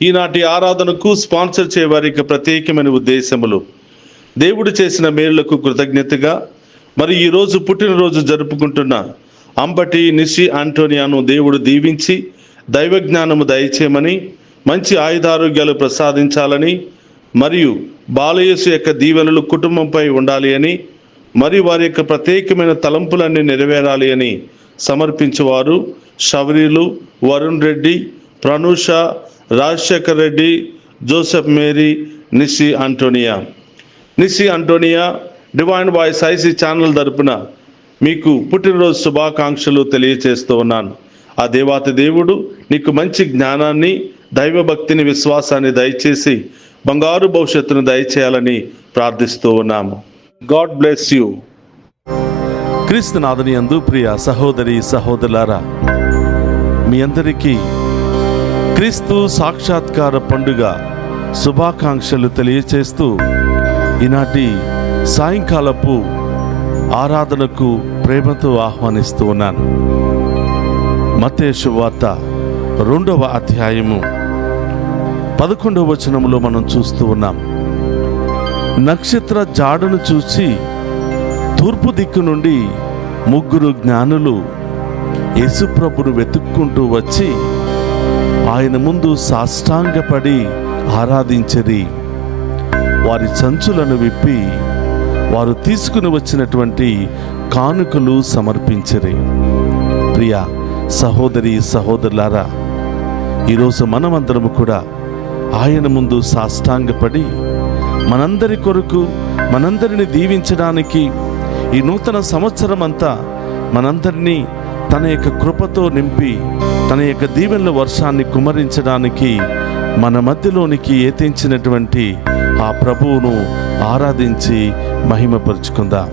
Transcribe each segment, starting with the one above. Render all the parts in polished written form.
ఈనాటి ఆరాధనకు స్పాన్సర్ చేయవారికి ప్రత్యేకమైన ఉద్దేశములు: దేవుడు చేసిన మేలులకు కృతజ్ఞతగా మరి ఈరోజు పుట్టినరోజు జరుపుకుంటున్న అంబటి నిషి ఆంటోనియాను దేవుడు దీవించి దైవజ్ఞానము దయచేయమని, మంచి ఆయుధారోగ్యాలు ప్రసాదించాలని, మరియు బాలయేసు యొక్క దీవెనలు కుటుంబంపై ఉండాలి అని, మరియు వారి యొక్క ప్రత్యేకమైన తలంపులన్నీ నెరవేరాలి అని సమర్పించేవారు శౌరీలు, Varun Reddy, Pranusha, Rajasekhar Reddy, Joseph Mary, Nishi Antonia divine voice IC channel తరపున మీకు పుట్టినరోజు శుభాకాంక్షలు తెలియచేస్తూ ఉన్నాను. ఆ దేవాతి దేవుడు నీకు మంచి జ్ఞానాన్ని, దైవభక్తిని, విశ్వాసాన్ని దయచేసి బంగారు భవిష్యత్తును దయచేయాలని ప్రార్థిస్తూ ఉన్నాము. God bless you. క్రీస్తునాథుని యందు ప్రియ సహోదరి సహోదరులారా, మీ అందరికీ క్రీస్తు సాక్షాత్కార పండుగ శుభాకాంక్షలు తెలియచేస్తూ ఈనాటి సాయంకాలపు ఆరాధనకు ప్రేమతో ఆహ్వానిస్తూ ఉన్నాను. మత్తయి శుభవార్త 2వ అధ్యాయము 11వ వచనములో మనం చూస్తూ ఉన్నాం. నక్షత్ర జాడను చూసి తూర్పు దిక్కు నుండి 3 జ్ఞానులు యేసుప్రభును వెతుక్కుంటూ వచ్చి ఆయన ముందు సాష్టాంగపడి ఆరాధించిరి. వారి సంచులను విప్పి వారు తీసుకుని వచ్చినటువంటి కానుకలు సమర్పించిరి. ప్రియ సహోదరి సహోదరులారా, ఈరోజు మనమందరము కూడా ఆయన ముందు సాష్టాంగపడి మనందరి కొరకు, మనందరిని దీవించడానికి ఈ నూతన సంవత్సరం అంతా మనందరినీ తన యొక్క కృపతో నింపి తన యొక్క దీవెనల వర్షాన్ని కుమ్మరించడానికి మన మధ్యలోనికి ఏతించినటువంటి ఆ ప్రభువును ఆరాధించి మహిమపరుచుకుందాం.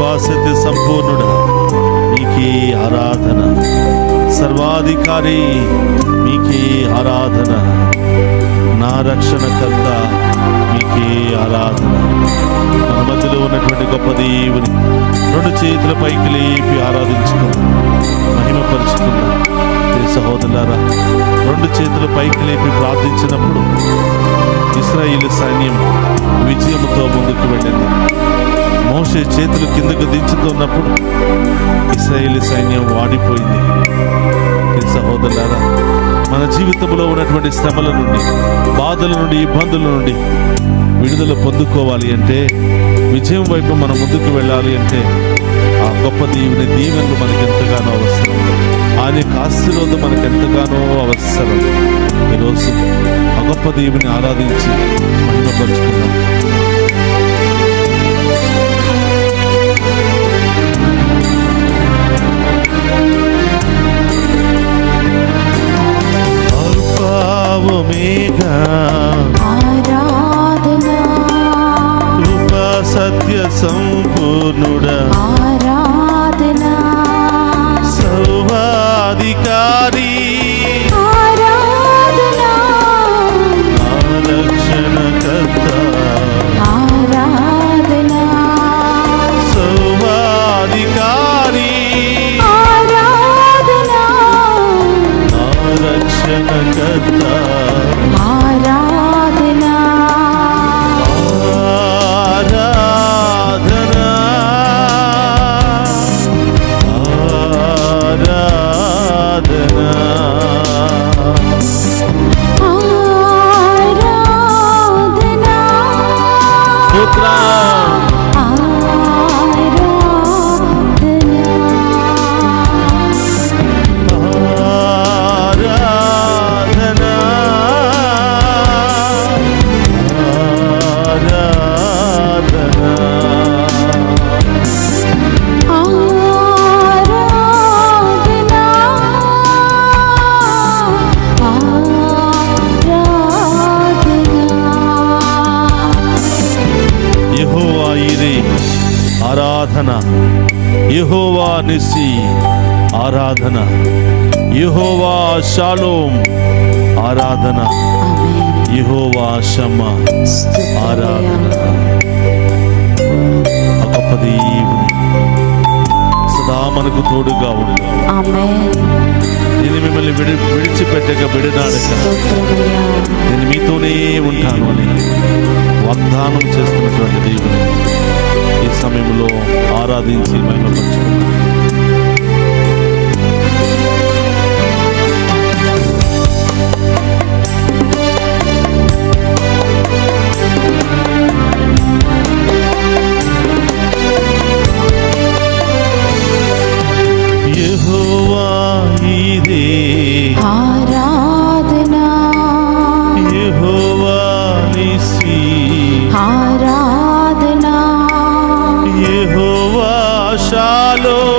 కృపాసత్య సంపూర్ణుడా మీకే ఆరాధన, సర్వాధికారి మీకే ఆరాధన, నా రక్షణకర్త మీకే ఆరాధన. మన మధ్యలో ఉన్నటువంటి గొప్ప దేవుని రెండు చేతుల పైకి లేపి ఆరాధించుకుందాం, మహిమపరుచుకుందాం. సహోదరులారా, రెండు చేతుల పైకి లేపి ప్రార్థించినప్పుడు ఇశ్రాయేలు సైన్యం విజయంతో ముందుకు వెళ్ళింది. మోషే చేతులు కిందకు దించుతున్నప్పుడు ఇశ్రాయేలు సైన్యం వాడిపోయింది. సహోదరులారా, మన జీవితంలో ఉన్నటువంటి శ్రమల నుండి, బాధల నుండి, ఇబ్బందుల నుండి విడుదల పొందుకోవాలి అంటే, విజయం వైపు మనం ముందుకు వెళ్ళాలి అంటే ఆ గొప్ప దేవుని దీవెనలు మనకు ఎంతగానో అవసరం. ఆయన యొక్క ఆశీర్వాదం మనకు ఎంతగానో అవసరం. ఈరోజు ఆ గొప్ప దేవుని ఆరాధించి మహిమపరుచుకుందాం. ఒమేగా ఆరాధనా, కృపా సత్య సంపూర్ణుడా ఆరాధనా, సర్వాధికారి ఆరాధనా, నా రక్షణకర్త ఆరాధనా, సర్వాధికారి ఆరాధనా, నా రక్షణకర్త ఆరాధనా, ఆరాధనా, ఆరాధనా. ఆరాధనా, స్తోత్రం. ఆరాధనా, ఆరాధనా, ఆరాధనా, ఆరాధనా. యెహోవా ఈరే ఆరాధన, యెహోవా నిస్సి ఆరాధన, యెహోవా షాలోమ్ ఆరాధన, యెహోవా షమ్మా ఆరాధన. ఆ గొప్ప దేవుని సదా మనకు తోడుగా ఉండు. నేను మిమ్మల్ని విడిచిపెట్టక విడనాడక నేను మీతోనే ఉంటాను అని వాగ్దానం చేస్తున్నటువంటి దేవుని ఈ సమయంలో ఆరాధించి మహిమపరచుకుందాం. యెహోవా ఈరే ఆరాధనా, యెహోవా నిస్సి ఆరాధనా, యెహోవా షాలోమ్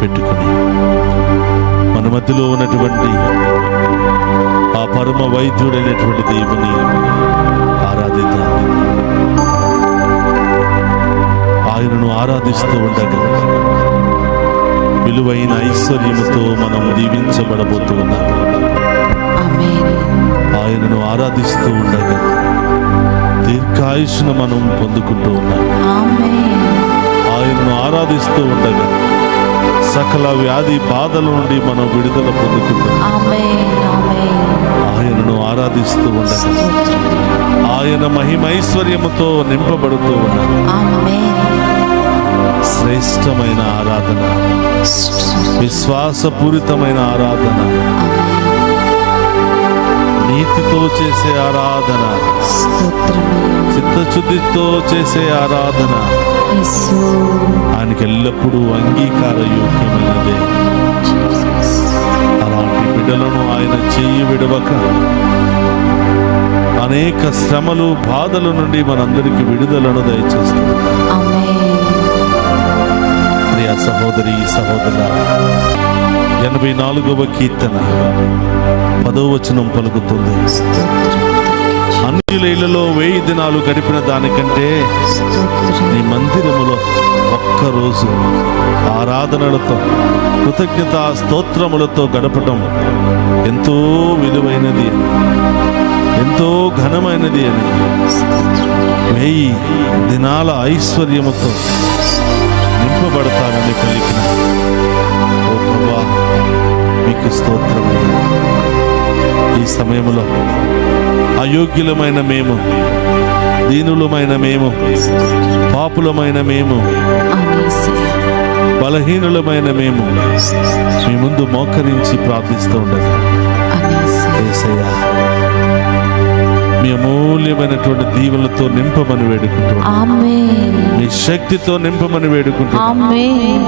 పెట్టుకుని మన మధ్యలో ఉన్నటువంటి ఆ పరమ వైద్యుడైనటువంటి దేవుని ఆరాధిద్దాం. ఆయనను ఆరాధిస్తూ ఉండగా విలువైన ఐశ్వర్యముతో మనం దీవించబడబోతూ ఉన్నాం. ఆమేన్. ఆయనను ఆరాధిస్తూ ఉండగా దీర్ఘాయుష్ను మనం పొందుకుంటూ ఉన్నాం. ఆమేన్. ఆయనను ఆరాధిస్తూ ఉండగా సకల వ్యాధి బాధల నుండి మనం విడుదల పొందుకుంటున్నాం. ఆమేన్. ఆమేన్. ఆయనను ఆరాధిస్తూ ఉండగా ఆయన మహిమైశ్వర్యముతో నింపబడుతూ ఉన్నాం. ఆమేన్. శ్రేష్టమైన ఆరాధన, విశ్వాసపూరితమైన ఆరాధన, నీతితో చేసే ఆరాధన, చిత్తశుద్ధితో చేసే ఆరాధన ఆయనకి ఎల్లప్పుడూ అంగీకార యోగ్యమైనదే. అలాంటి బిడ్డలను ఆయన చెయ్యి విడవక అనేక శ్రమలు బాధల నుండి మనందరికీ విడుదలను దయచేస్తుంది. ప్రియ సహోదరి సహోదరుల, 84వ కీర్తన 10వ వచనం పలుకుతుంది, అన్యుల ఇళ్లలో 1000 దినాలు గడిపిన దానికంటే నీ మందిరములో ఒక్కరోజు ఆరాధనలతో కృతజ్ఞత స్తోత్రములతో గడపటం ఎంతో విలువైనది అని, ఎంతో ఘనమైనది అని 1000 దినాల ఐశ్వర్యముతో నింపబడతానని పలికిన ఓ ప్రభువా, మీకు స్తోత్రమయ్యా. ఈ సమయంలో అయోగ్యులమైన మేము, దీనులమైన మేము, పాపులమైన మేము, బలహీనులమైన మేము మీ ముందు మోకరించి ప్రార్థిస్తూ ఉండగా యేసయ్యా, మీ అమూల్యమైనటువంటి దీవెనలతో నింపమని వేడుకుంటున్నాం. మీ శక్తితో నింపమని వేడుకుంటున్నాం.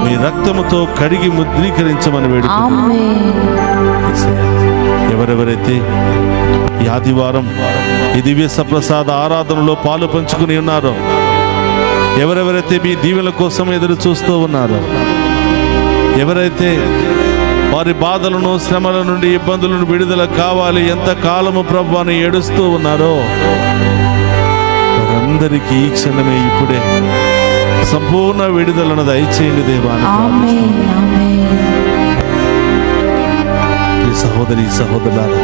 మీ రక్తముతో కడిగి ముద్రీకరించమని వేడుకుంటున్నాం. యేసయ్యా, ఎవరెవరైతే ఈ ఆదివారం ఈ దివ్య సప్రసాద ఆరాధనలో పాలు పంచుకుని ఉన్నారో, ఎవరెవరైతే మీ దీవెనల కోసం ఎదురు చూస్తూ ఉన్నారో, ఎవరైతే వారి బాధలను శ్రమల నుండి ఇబ్బందులను విడుదల కావాలి ఎంత కాలము ప్రభువా అని ఏడుస్తూ ఉన్నారో, వారందరికీ ఈ క్షణమే ఇప్పుడే సంపూర్ణ విడుదలను దయచేయండి దేవా అని ప్రార్థిస్తున్నాం. ఈ సహోదరి సహోదరులారా,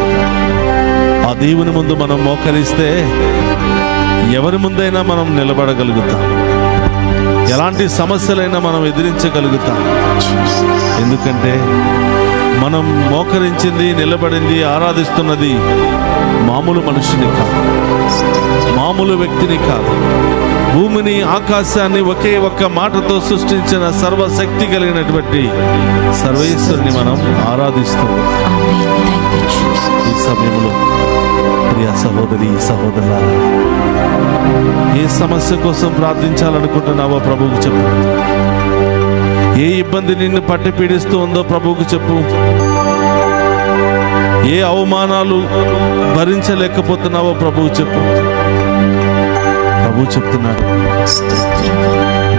ఆ దేవుని ముందు మనం మోకరిస్తే ఎవరి ముందైనా మనం నిలబడగలుగుతాం, ఎలాంటి సమస్యలైనా మనం ఎదిరించగలుగుతాం. ఎందుకంటే మనం మోకరించింది, నిలబడింది, ఆరాధిస్తున్నది మామూలు మనిషిని కాదు, మామూలు వ్యక్తిని కాదు, భూమిని ఆకాశాన్ని ఒకే ఒక్క మాటతో సృష్టించిన సర్వశక్తి కలిగినటువంటి సర్వేశ్వరుని మనం ఆరాధిస్తూ ఈ సమయంలో ప్రియ సహోదరి సహోదరులారా, ఏ సమస్య కోసం ప్రార్థించాలనుకుంటున్నావో ప్రభువుకు చెప్పు. ఏ ఇబ్బంది నిన్ను పట్టి పీడిస్తూ ఉందో ప్రభువుకు చెప్పు. ఏ అవమానాలు భరించలేకపోతున్నావో ప్రభువు చెప్పు. ప్రభు చెప్తున్నాడు,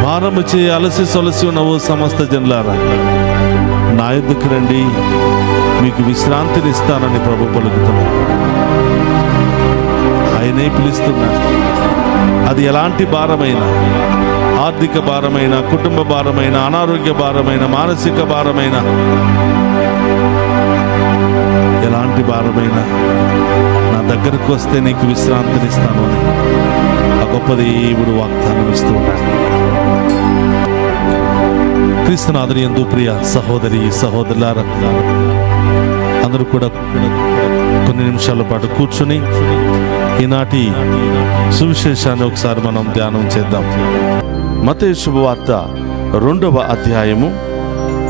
భారము చేయి అలసి సొలసి ఉన్నవో సమస్త జనులారా, నా యొద్దకు రండి, మీకు విశ్రాంతిని ఇస్తానని ప్రభు పలుకుతున్నాడు. ఆయనే పిలుస్తున్నాడు. అది ఎలాంటి భారమైనా, ఆర్థిక భారమైన, కుటుంబ భారమైన, అనారోగ్య భారమైన, మానసిక భారమైన, ఎలాంటి భారమైనా నా దగ్గరకు వస్తే నీకు విశ్రాంతిని ఇస్తాను అని ఆ గొప్ప దేవుడు వాగ్దానం ఇస్తూ ఉన్నాడు. క్రీస్తునాథుని యందు ప్రియ సహోదరి సహోదరులారా, అందరూ కూడా కొన్ని నిమిషాల పాటు కూర్చుని ఈనాటి సువిశేషాన్ని ఒకసారి మనం ధ్యానం చేద్దాం. మత్తయి శుభవార్త 2వ అధ్యాయము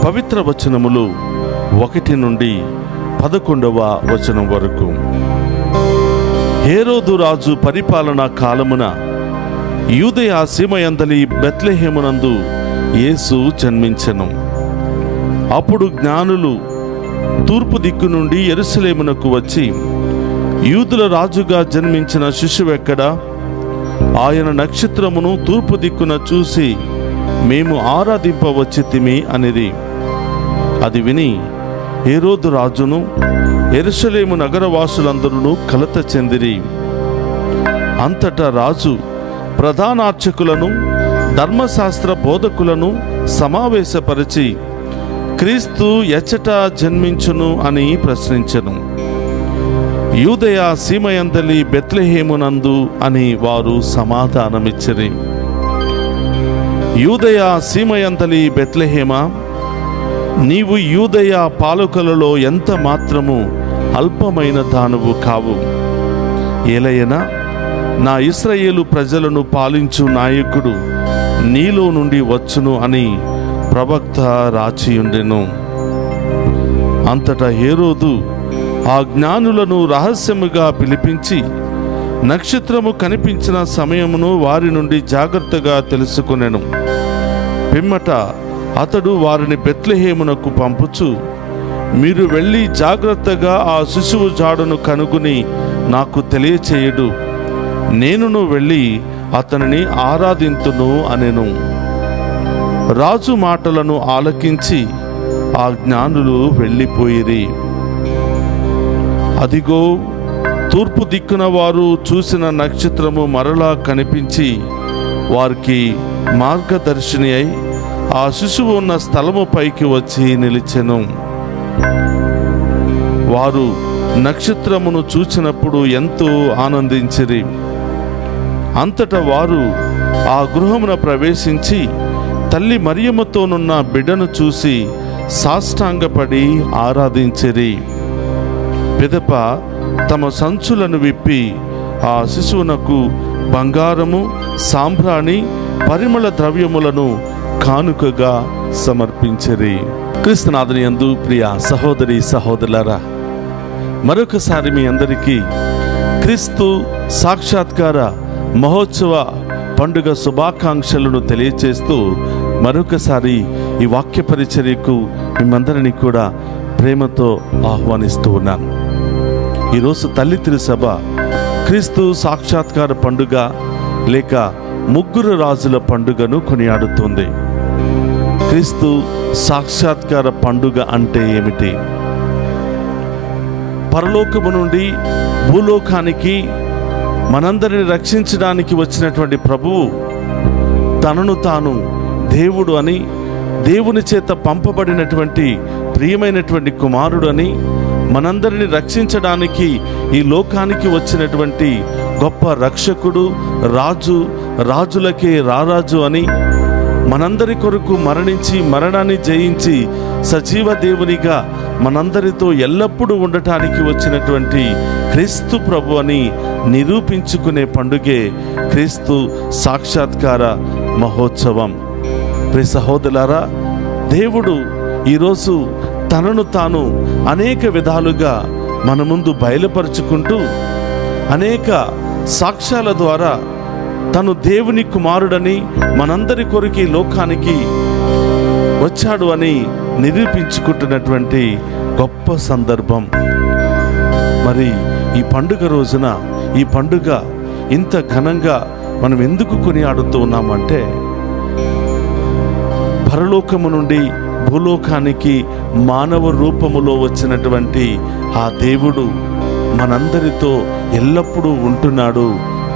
పవిత్ర వచనములు 1 నుండి 11వ వచనం వరకు. హేరోదు రాజు పరిపాలనా కాలమున యూదయ సీమయందలి బెత్లెహేమునందు యేసు జన్మించెను. అప్పుడు జ్ఞానులు తూర్పు దిక్కు నుండి యెరూషలేమునకు వచ్చి, యూదుల రాజుగా జన్మించిన శిశువెక్కడా? ఆయన నక్షత్రమును తూర్పు దిక్కున చూసి మేము ఆరాధింపవచ్చితిమి అనిరి. అది విని హేరోదు రాజును యెరూషలేము నగరవాసులందరూ కలత చెందిరి. అంతటా రాజు ప్రధానార్చకులను ధర్మశాస్త్ర బోధకులను సమావేశపరిచి క్రీస్తు ఎచ్చట జన్మించును అని ప్రశ్నించెను. యూదయ సీమయందలి బెత్లెహేమునందు అని వారు సమాధానమిచ్చిరి. యూదయ సీమయందలి బెత్లెహేమా, నీవు యూదయ పాలకులలో ఎంత మాత్రము అల్పమైన దానవు కావు. ఏలయనా నా ఇశ్రాయేలు ప్రజలను పాలించు నాయకుడు నీలో నుండి వచ్చును అని ప్రవక్త రాచియుండెను. అంతటా హేరోదు ఆ జ్ఞానులను రహస్యముగా పిలిపించి నక్షత్రము కనిపించిన సమయమును వారి నుండి జాగ్రత్తగా తెలుసుకొనెను. పిమ్మట అతడు వారిని బెత్లెహేమునకు పంపుచు, మీరు వెళ్ళి జాగ్రత్తగా ఆ శిశువు జాడును కనుగొని నాకు తెలియచేయుడు, నేనును వెళ్ళి అతనిని ఆరాధింతును అనెను. రాజు మాటలను ఆలకించి ఆ జ్ఞానులు వెళ్ళిపోయిరి. అదిగో, తూర్పు దిక్కున వారు చూసిన నక్షత్రము మరలా కనిపించి వారికి మార్గదర్శిని అయి ఆ శిశువు ఉన్న స్థలము పైకి వచ్చి నిలిచెను. వారు నక్షత్రమును చూచినప్పుడు ఎంతో ఆనందించిరి. అంతటా వారు ఆ గృహమున ప్రవేశించి తల్లి మరియమ్మతోనున్న బిడ్డను చూసి సాష్టాంగపడి ఆరాధించిరి. పిదప తమ సంచులను విప్పి ఆ శిశువునకు బంగారము, సాంబ్రాణి, పరిమళ ద్రవ్యములను కానుకగా సమర్పించిరి. క్రీస్తునాథుని యందు ప్రియ సహోదరి సహోదరులారా, మరొకసారి మీ అందరికీ క్రీస్తు సాక్షాత్కార మహోత్సవ పండుగ శుభాకాంక్షలను తెలియచేస్తూ మరొకసారి ఈ వాక్య పరిచర్యకు మిమ్మందరినీ కూడా ప్రేమతో ఆహ్వానిస్తూ ఉన్నాను. ఈరోజు తల్లి తిరుసభ క్రీస్తు సాక్షాత్కార పండుగ లేక ముగ్గురు రాజుల పండుగను కొనియాడుతుంది. క్రీస్తు సాక్షాత్కార పండుగ అంటే ఏమిటి? పరలోకము నుండి భూలోకానికి మనందరిని రక్షించడానికి వచ్చినటువంటి ప్రభువు తనను తాను దేవుడు అని, దేవుని చేత పంపబడినటువంటి ప్రియమైనటువంటి కుమారుడు అని, మనందరిని రక్షించడానికి ఈ లోకానికి వచ్చినటువంటి గొప్ప రక్షకుడు, రాజు, రాజులకే రారాజు అని, మనందరి కొరకు మరణించి మరణాన్ని జయించి సజీవ దేవునిగా మనందరితో ఎల్లప్పుడూ ఉండటానికి వచ్చినటువంటి క్రీస్తు ప్రభు అని నిరూపించుకునే పండుగే క్రీస్తు సాక్షాత్కార మహోత్సవం. ప్రియ సహోదరులారా, దేవుడు ఈరోజు తనను తాను అనేక విధాలుగా మన ముందు బయలుపరుచుకుంటూ అనేక సాక్ష్యాల ద్వారా తను దేవుని కుమారుడని, మనందరి కొరకు ఈ లోకానికి వచ్చాడు అని నిరూపించుకుంటున్నటువంటి గొప్ప సందర్భం. మరి ఈ పండుగ రోజున, ఈ పండుగ ఇంత ఘనంగా మనం ఎందుకు కొనియాడుతూ ఉన్నామంటే, పరలోకము నుండి భూలోకానికి మానవ రూపములో వచ్చినటువంటి ఆ దేవుడు మనందరితో ఎల్లప్పుడూ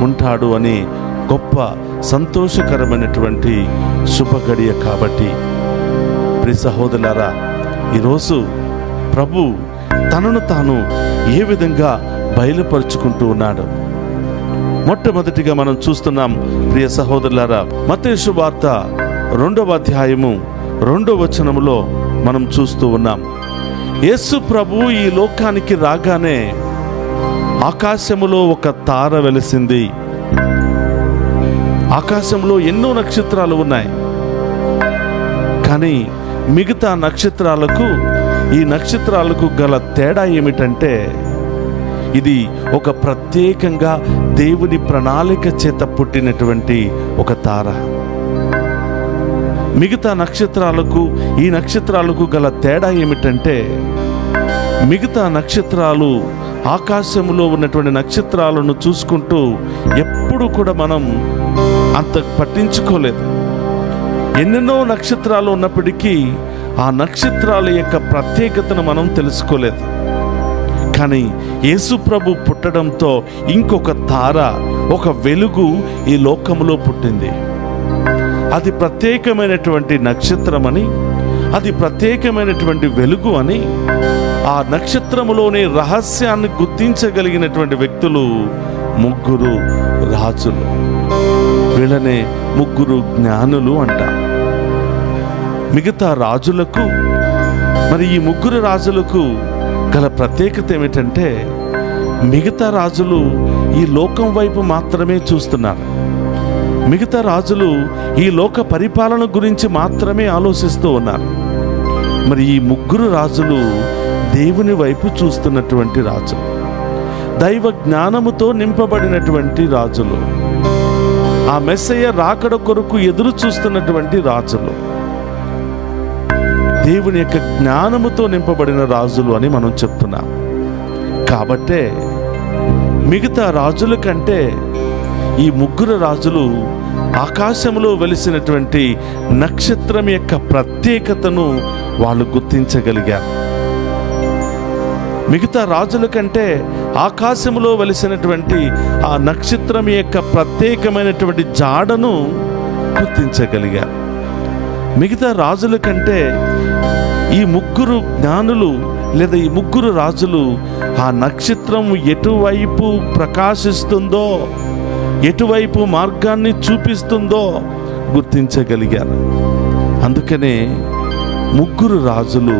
ఉంటాడు అని గొప్ప సంతోషకరమైనటువంటి శుభగడియ. కాబట్టి ప్రియ సహోదరులారా, ఈరోజు ప్రభు తనను తాను ఏ విధంగా బయలుపరుచుకుంటూ ఉన్నాడు? మొట్టమొదటిగా మనం చూస్తున్నాం ప్రియ సహోదరులారా, మత్తయి సువార్త 2వ అధ్యాయము 2వ వచనములో మనం చూస్తూ ఉన్నాం. యేసు ప్రభు ఈ లోకానికి రాగానే ఆకాశములో ఒక తార వెలిసింది. ఆకాశంలో ఎన్నో నక్షత్రాలు ఉన్నాయి, కానీ మిగతా ఈ నక్షత్రాలకు గల తేడా ఏమిటంటే, ఇది ఒక ప్రత్యేకంగా దేవుని ప్రణాళిక చేత పుట్టినటువంటి ఒక తార. మిగతా ఈ నక్షత్రాలకు గల తేడా ఏమిటంటే, మిగతా నక్షత్రాలు ఆకాశంలో ఉన్నటువంటి నక్షత్రాలను చూసుకుంటూ ఎప్పుడు కూడా మనం అంత పట్టించుకోలేదు. ఎన్నెన్నో నక్షత్రాలు ఉన్నప్పటికీ ఆ నక్షత్రాల యొక్క ప్రత్యేకతను మనం తెలుసుకోలేదు. కానీ యేసు ప్రభు పుట్టడంతో ఇంకొక తార, ఒక వెలుగు ఈ లోకంలో పుట్టింది. అది ప్రత్యేకమైనటువంటి నక్షత్రమని, అది ప్రత్యేకమైనటువంటి వెలుగు అని, ఆ నక్షత్రములోని రహస్యాన్ని గుర్తించగలిగినటువంటి వ్యక్తులు ముగ్గురు రాజులు. వీళ్ళనే ముగ్గురు జ్ఞానులు అంటారు. మిగతా రాజులకు, మరి ఈ ముగ్గురు రాజులకు గల ప్రత్యేకత ఏమిటంటే, మిగతా రాజులు ఈ లోకం వైపు మాత్రమే చూస్తున్నారు. మిగతా రాజులు ఈ లోక పరిపాలన గురించి మాత్రమే ఆలోచిస్తూ ఉన్నారు. మరి ఈ ముగ్గురు రాజులు దేవుని వైపు చూస్తున్నటువంటి రాజులు, దైవ జ్ఞానముతో నింపబడినటువంటి రాజులు, ఆ మెస్సయ్య రాకడ కొరకు ఎదురు చూస్తున్నటువంటి రాజులు, దేవుని యొక్క జ్ఞానముతో నింపబడిన రాజులు అని మనం చెప్తున్నాం. కాబట్టే మిగతా రాజుల కంటే ఈ ముగ్గురు రాజులు ఆకాశంలో వెలిసినటువంటి నక్షత్రం యొక్క ప్రత్యేకతను వాళ్ళు గుర్తించగలిగారు. మిగతా రాజుల కంటే ఆకాశంలో వెలిసినటువంటి ఆ నక్షత్రం యొక్క ప్రత్యేకమైనటువంటి జాడను గుర్తించగలిగారు. మిగతా రాజుల కంటే ఈ ముగ్గురు జ్ఞానులు లేదా ఈ ముగ్గురు రాజులు ఆ నక్షత్రం ఎటువైపు ప్రకాశిస్తుందో, ఎటువైపు మార్గాన్ని చూపిస్తుందో గుర్తించగలిగారు. అందుకనే ముగ్గురు రాజులు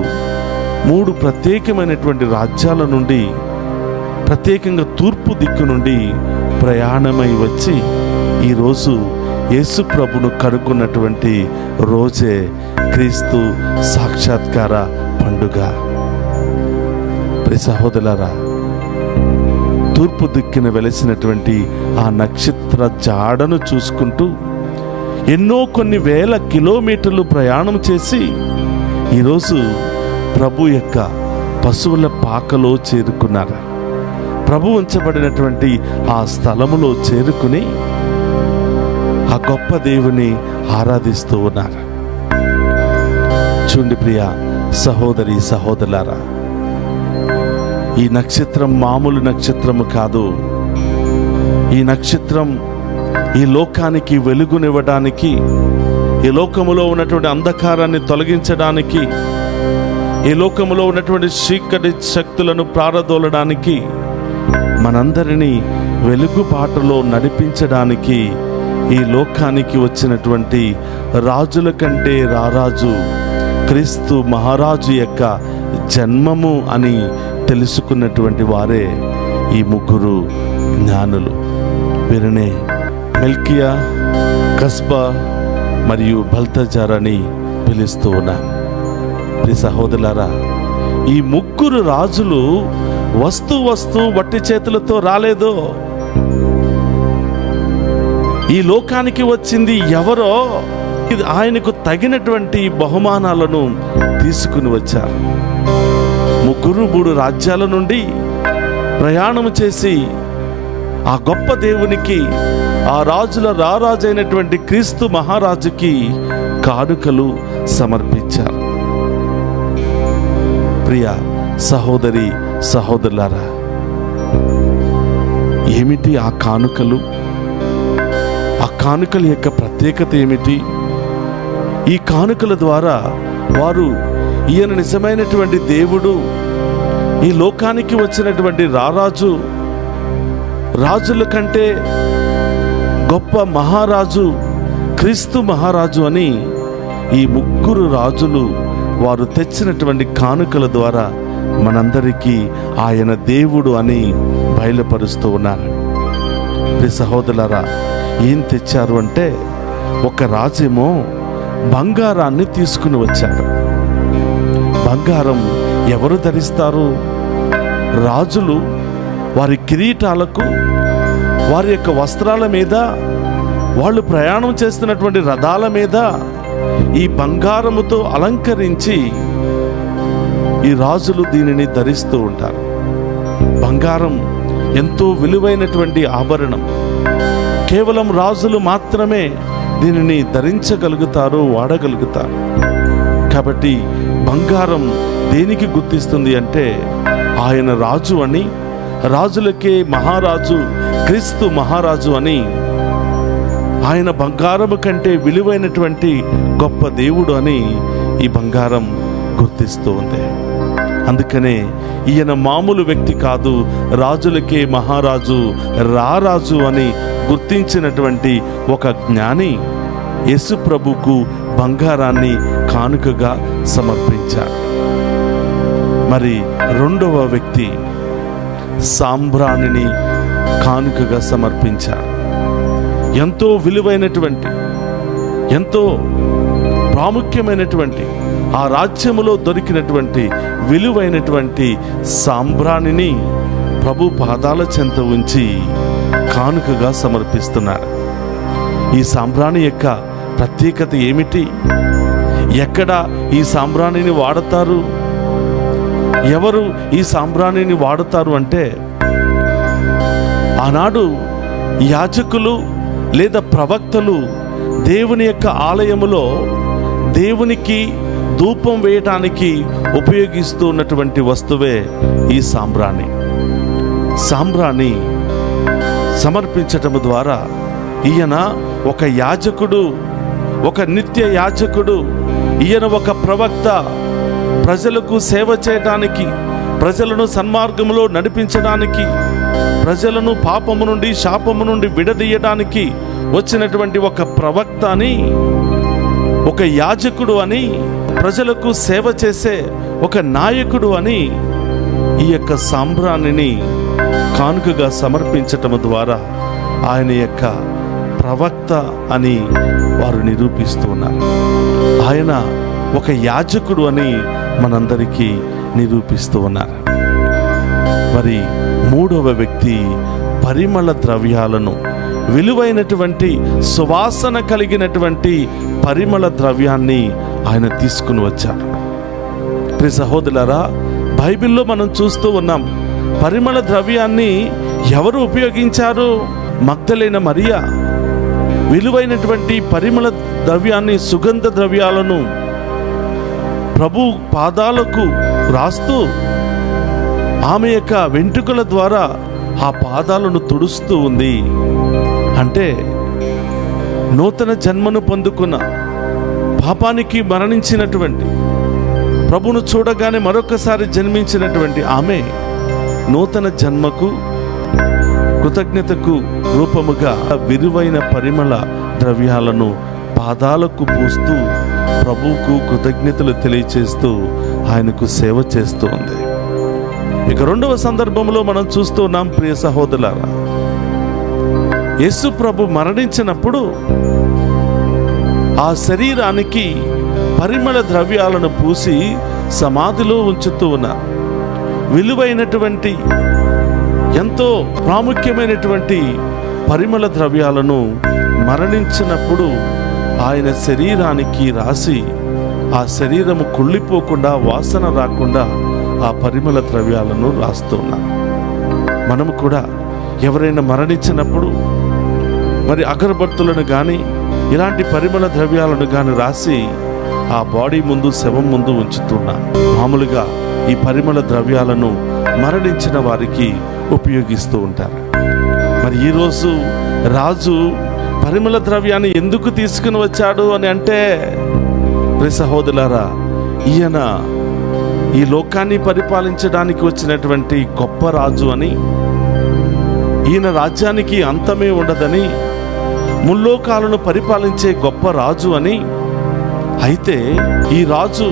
మూడు ప్రత్యేకమైనటువంటి రాజ్యాల నుండి, ప్రత్యేకంగా తూర్పు దిక్కు నుండి ప్రయాణమై వచ్చి ఈరోజు యేసు ప్రభును కనుక్కున్నటువంటి రోజే క్రీస్తు సాక్షాత్కార పండుగ. ప్రియ సహోదరులారా, తూర్పు దిక్కున వెలిసినటువంటి ఆ నక్షత్ర జాడను చూసుకుంటూ ఎన్నో కొన్ని వేల కిలోమీటర్లు ప్రయాణం చేసి ఈరోజు ప్రభు యొక్క పశువుల పాకలో చేరుకున్నారు. ప్రభు ఉంచబడినటువంటి ఆ స్థలములో చేరుకుని ఆ గొప్ప దేవుని ఆరాధిస్తూ ఉన్నారు. చూడండి ప్రియ సహోదరి సహోదరులారా, ఈ నక్షత్రం మామూలు నక్షత్రము కాదు. ఈ నక్షత్రం ఈ లోకానికి వెలుగునివ్వడానికి, ఈ లోకములో ఉన్నటువంటి అంధకారాన్ని తొలగించడానికి, ఈ లోకములో ఉన్నటువంటి చీకటి శక్తులను ప్రారదోలడానికి, మనందరినీ వెలుగుబాటులో నడిపించడానికి ఈ లోకానికి వచ్చినటువంటి రాజుల కంటే రారాజు క్రీస్తు మహారాజు యొక్క జన్మము అని తెలుసుకున్నటువంటి వారే ఈ ముగ్గురు జ్ఞానులు. వీరినే మెల్కియా, కస్బా మరియు బల్తజార్ అని పిలుస్తూ ఉన్నాం. ప్రియ సహోదరులారా, ఈ ముగ్గురు రాజులు వస్తూ వట్టి చేతులతో రాలేదు. ఈ లోకానికి వచ్చింది ఎవరో ఆయనకు తగినటువంటి బహుమానాలను తీసుకుని వచ్చారు. ముగ్గురు మూడు రాజ్యాల నుండి ప్రయాణం చేసి ఆ గొప్ప దేవునికి, ఆ రాజుల రారాజైనటువంటి క్రీస్తు మహారాజుకి కానుకలు సమర్పించారు. ప్రియ సహోదరి సహోదరులారా, ఏమిటి ఆ కానుకలు? ఆ కానుకల యొక్క ప్రత్యేకత ఏమిటి? ఈ కానుకల ద్వారా వారు ఈయన నిజమైనటువంటి దేవుడు, ఈ లోకానికి వచ్చినటువంటి రారాజు, రాజుల కంటే గొప్ప మహారాజు క్రీస్తు మహారాజు అని ఈ ముగ్గురు రాజులు వారు తెచ్చినటువంటి కానుకల ద్వారా మనందరికీ ఆయన దేవుడు అని బయలుపరుస్తూ ఉన్నారు. ప్రియ సహోదరులారా, ఏం తెచ్చారు అంటే, ఒక రాజేమో బంగారాన్ని తీసుకుని వచ్చాడు. బంగారం ఎవరు ధరిస్తారు? రాజులు వారి కిరీటాలకు, వారి యొక్క వస్త్రాల మీద, వాళ్ళు ప్రయాణం చేస్తున్నటువంటి రథాల మీద ఈ బంగారముతో అలంకరించి ఈ రాజులు దీనిని ధరిస్తూ ఉంటారు. బంగారం ఎంతో విలువైనటువంటి ఆభరణం. కేవలం రాజులు మాత్రమే దీనిని ధరించగలుగుతారు, వాడగలుగుతారు. కాబట్టి బంగారం దేనికి గుర్తిస్తుంది అంటే ఆయన రాజు అని, రాజులకే మహారాజు, క్రీస్తు మహారాజు అని, ఆయన బంగారము కంటే విలువైనటువంటి గొప్ప దేవుడు అని ఈ బంగారం గుర్తిస్తూ ఉంది. అందుకనే ఈయన మామూలు వ్యక్తి కాదు, రాజులకే మహారాజు, రారాజు అని గుర్తించినటువంటి ఒక జ్ఞాని యేసు ప్రభుకు బంగారాన్ని కానుకగా సమర్పించాడు. మరి రెండవ వ్యక్తి సాంబ్రాణిని కానుకగా సమర్పించాడు. ఎంతో విలువైనటువంటి, ఎంతో ప్రాముఖ్యమైనటువంటి, ఆ రాజ్యములో దొరికినటువంటి విలువైనటువంటి సాంబ్రాణిని ప్రభు పాదాల చెంత ఉంచి కానుకగా సమర్పిస్తున్నాడు. ఈ సాంబ్రాణి యొక్క ప్రత్యేకత ఏమిటి? ఎక్కడ ఈ సాంబ్రాణిని వాడతారు? ఎవరు ఈ సాంబ్రాణిని వాడుతారు అంటే, ఆనాడు యాజకులు లేదా ప్రవక్తలు దేవుని యొక్క ఆలయములో దేవునికి ధూపం వేయటానికి ఉపయోగిస్తూ ఉన్నటువంటి వస్తువే ఈ సాంబ్రాణి. సాంబ్రాణి సమర్పించటం ద్వారా ఈయన ఒక యాజకుడు, ఒక నిత్య యాజకుడు, ఈయన ఒక ప్రవక్త, ప్రజలకు సేవ చేయడానికి, ప్రజలను సన్మార్గంలో నడిపించడానికి, ప్రజలను పాపము నుండి శాపము నుండి విడదీయడానికి వచ్చినటువంటి ఒక ప్రవక్త అని, ఒక యాజకుడు అని, ప్రజలకు సేవ చేసే ఒక నాయకుడు అని ఈ యొక్క సాంబ్రాణిని కానుకగా సమర్పించటం ద్వారా ఆయన యొక్క ప్రవక్త అని వారు నిరూపిస్తూ ఉన్నారు. ఆయన ఒక యాజకుడు అని మనందరికీ నిరూపిస్తూ ఉన్నారు. మరి మూడవ వ్యక్తి పరిమళ ద్రవ్యాలను, విలువైనటువంటి సువాసన కలిగినటువంటి పరిమళ ద్రవ్యాన్ని ఆయన తీసుకుని వచ్చాడు. ప్రియ సహోదరులారా, బైబిల్లో మనం చూస్తూ ఉన్నాం, పరిమళ ద్రవ్యాన్ని ఎవరు ఉపయోగించారు? మగ్దలేన మరియా విలువైనటువంటి పరిమళ ద్రవ్యాన్ని, సుగంధ ద్రవ్యాలను ప్రభు పాదాలకు రాస్తూ ఆమె యొక్క వెంట్రుకల ద్వారా ఆ పాదాలను తుడుస్తూ ఉంది. అంటే నూతన జన్మను పొందుకున్న, పాపానికి మరణించినటువంటి, ప్రభును చూడగానే మరొకసారి జన్మించినటువంటి ఆమె నూతన జన్మకు కృతజ్ఞతకు రూపముగా విలువైన పరిమళ ద్రవ్యాలను పాదాలకు పూస్తూ ప్రభువుకు కృతజ్ఞతలు తెలియచేస్తూ ఆయనకు సేవ చేస్తూ ఉంది. ఇక రెండవ సందర్భంలో మనం చూస్తూ ఉన్నాం. ప్రియ సహోదరులారా, యేసు ప్రభు మరణించినప్పుడు ఆ శరీరానికి పరిమళ ద్రవ్యాలను పూసి సమాధిలో ఉంచుతూ ఉన్నారు. విలువైనటువంటి, ఎంతో ప్రాముఖ్యమైనటువంటి పరిమళ ద్రవ్యాలను మరణించినప్పుడు ఆయన శరీరానికి రాసి, ఆ శరీరము కుళ్ళిపోకుండా, వాసన రాకుండా ఆ పరిమళ ద్రవ్యాలను రాస్తున్నారు. మనము కూడా ఎవరైనా మరణించినప్పుడు మరి అగరబత్తులను కానీ ఇలాంటి పరిమళ ద్రవ్యాలను కానీ రాసి ఆ బాడీ ముందు, శవం ముందు ఉంచుతున్నాం. మామూలుగా ఈ పరిమళ ద్రవ్యాలను మరణించిన వారికి ఉపయోగిస్తూ ఉంటారు. మరి ఈరోజు రాజు పరిమళ ద్రవ్యాన్ని ఎందుకు తీసుకుని వచ్చాడు అని అంటే, ప్రియ సహోదరులారా, ఈయన ఈ లోకాన్ని పరిపాలించడానికి వచ్చినటువంటి గొప్ప రాజు అని, ఈయన రాజ్యానికి అంతమే ఉండదని, ముల్లోకాలను పరిపాలించే గొప్ప రాజు అని. అయితే ఈ రాజు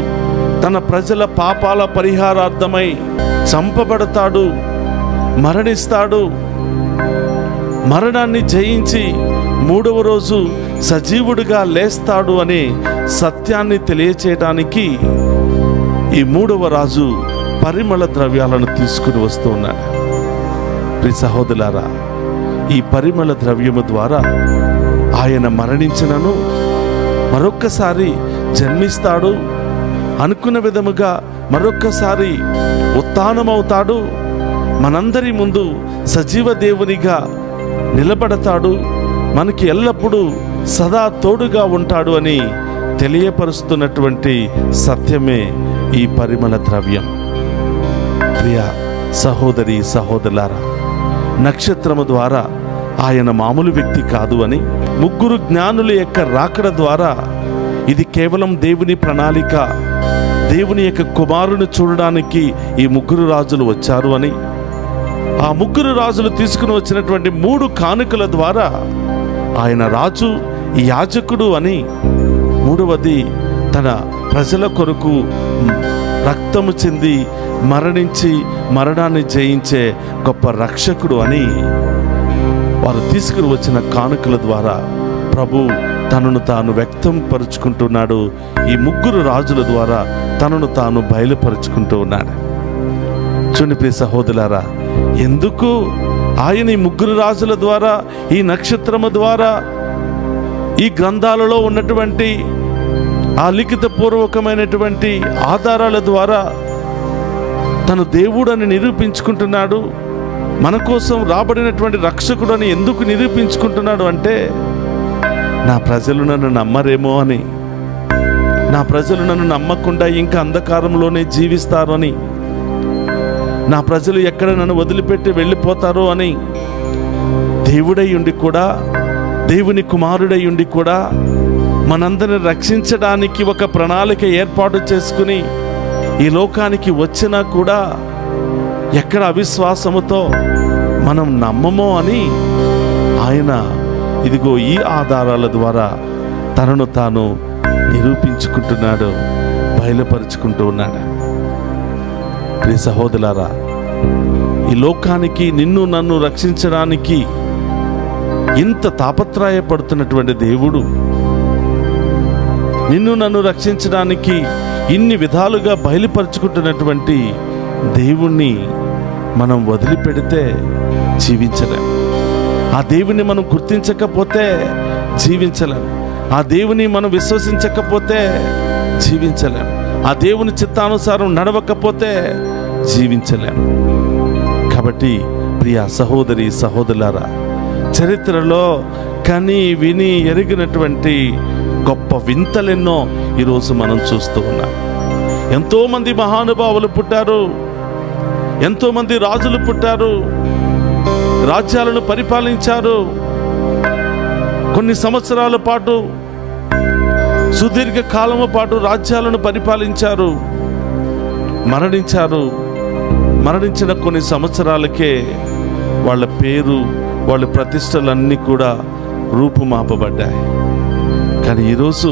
తన ప్రజల పాపాల పరిహారార్థమై చంపబడతాడు, మరణిస్తాడు, మరణాన్ని జయించి మూడవ రోజు సజీవుడిగా లేస్తాడు అనే సత్యాన్ని తెలియచేయడానికి ఈ మూడవ రాజు పరిమళ ద్రవ్యాలను తీసుకుని వస్తూ ఉన్నాడు. ప్రియ సహోదరులారా, ఈ పరిమళ ద్రవ్యము ద్వారా ఆయన మరణించినను మరొక్కసారి జన్మిస్తాడు, అనుకున్న విధముగా మరొక్కసారి ఉత్థానమవుతాడు, మనందరి ముందు సజీవ దేవునిగా నిలబడతాడు, మనకి ఎల్లప్పుడూ సదా తోడుగా ఉంటాడు అని తెలియపరుస్తున్నటువంటి సత్యమే ఈ పరిమళ ద్రవ్యం. ప్రియ సహోదరి సహోదరులారా, నక్షత్రము ద్వారా ఆయన మామూలు వ్యక్తి కాదు అని, ముగ్గురు జ్ఞానుల యొక్క రాకడ ద్వారా ఇది కేవలం దేవుని ప్రణాళిక, దేవుని యొక్క కుమారుని చూడడానికి ఈ ముగ్గురు రాజులు వచ్చారు అని, ఆ ముగ్గురు రాజులు తీసుకుని వచ్చినటువంటి 3 కానుకల ద్వారా ఆయన రాజు, యాజకుడు అని, మూడవది తన ప్రజల కొరకు రక్తము చెంది మరణించి మరణాన్ని జయించే గొప్ప రక్షకుడు అని వారు తీసుకుని వచ్చిన కానుకల ద్వారా ప్రభు తనను తాను వ్యక్తం పరుచుకుంటున్నాడు. ఈ ముగ్గురు రాజుల ద్వారా తనను తాను బయలుపరుచుకుంటూ ఉన్నాడు. చూడండి ప్రియ సహోదరులారా, ఎందుకు ఆయన ఈ ముగ్గురు రాజుల ద్వారా, ఈ నక్షత్రము ద్వారా, ఈ గ్రంథాలలో ఉన్నటువంటి ఆ లిఖిత పూర్వకమైనటువంటి ఆధారాల ద్వారా తను దేవుడని నిరూపించుకుంటున్నాడు, మన కోసం రాబడినటువంటి రక్షకుడని ఎందుకు నిరూపించుకుంటున్నాడు అంటే, నా ప్రజలు నన్ను నమ్మరేమో అని, నా ప్రజలు నన్ను నమ్మకుండా ఇంకా అంధకారంలోనే జీవిస్తారు అని, నా ప్రజలు ఎక్కడ నన్ను వదిలిపెట్టి వెళ్ళిపోతారో అని, దేవుడై ఉండి కూడా, దేవుని కుమారుడై ఉండి కూడా మనందరిని రక్షించడానికి ఒక ప్రణాళిక ఏర్పాటు చేసుకుని ఈ లోకానికి వచ్చినా కూడా ఎక్కడ అవిశ్వాసముతో మనం నమ్మమో అని ఆయన ఇదిగో ఈ ఆధారాల ద్వారా తనను తాను నిరూపించుకుంటున్నాడు, బయలుపరుచుకుంటూ ఉన్నాడు. ప్రియ సహోదరులారా, ఈ లోకానికి నిన్ను నన్ను రక్షించడానికి ఇంత తాపత్రయపడుతున్నటువంటి దేవుడు, నిన్ను నన్ను రక్షించడానికి ఇన్ని విధాలుగా బయలుపరుచుకుంటున్నటువంటి దేవుణ్ణి మనం వదిలిపెడితే జీవించలేం. ఆ దేవుని మనం గుర్తించకపోతే జీవించలేం. ఆ దేవుని మనం విశ్వసించకపోతే జీవించలేం. ఆ దేవుని చిత్తానుసారం నడవకపోతే జీవించలేం. కాబట్టి ప్రియ సహోదరి సహోదరులారా, చరిత్రలో కని విని ఎరిగినటువంటి గొప్ప వింతలెన్నో ఈరోజు మనం చూస్తూ ఉన్నాం. ఎంతోమంది మహానుభావులు పుట్టారు, ఎంతోమంది రాజులు పుట్టారు, రాజ్యాలను పరిపాలించారు, కొన్ని సంవత్సరాల పాటు, సుదీర్ఘ కాలము పాటు రాజ్యాలను పరిపాలించారు, మరణించారు. మరణించిన కొన్ని సంవత్సరాలకే వాళ్ళ పేరు, వాళ్ళ ప్రతిష్టలన్నీ కూడా రూపుమాపబడ్డాయి. కానీ ఈరోజు